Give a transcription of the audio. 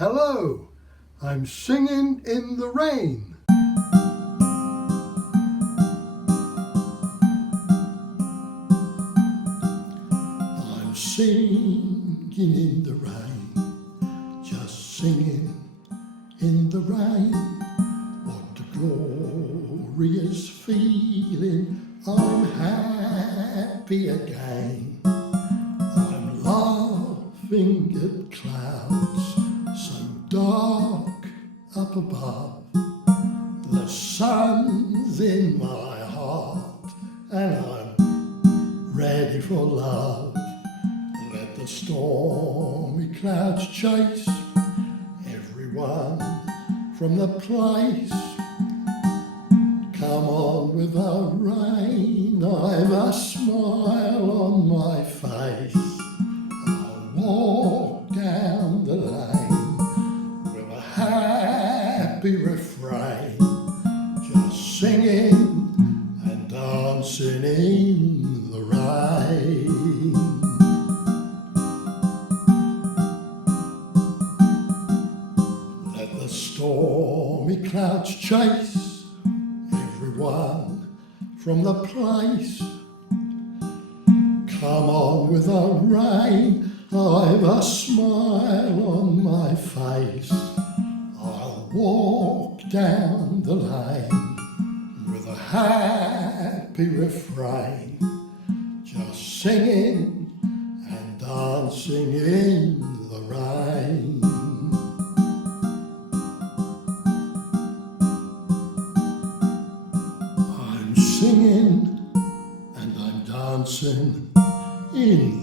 Hello, I'm singing in the rain. I'm singing in the rain, just singing in the rain. What a glorious feeling, I'm happy again. I'm laughing at clouds so dark up above. The sun's in my heart and I'm ready for love. Let the stormy clouds chase everyone from the place. Come on with the rain, I've a smile on my face. I'll walk down the lane with a happy refrain, just singing and dancing in the rain. Let the stormy clouds chase everyone from the place. Come on with the rain, I've a smile on my face. I'll walk down the lane with a happy refrain, just singing and dancing in the rain. I'm singing and I'm dancing in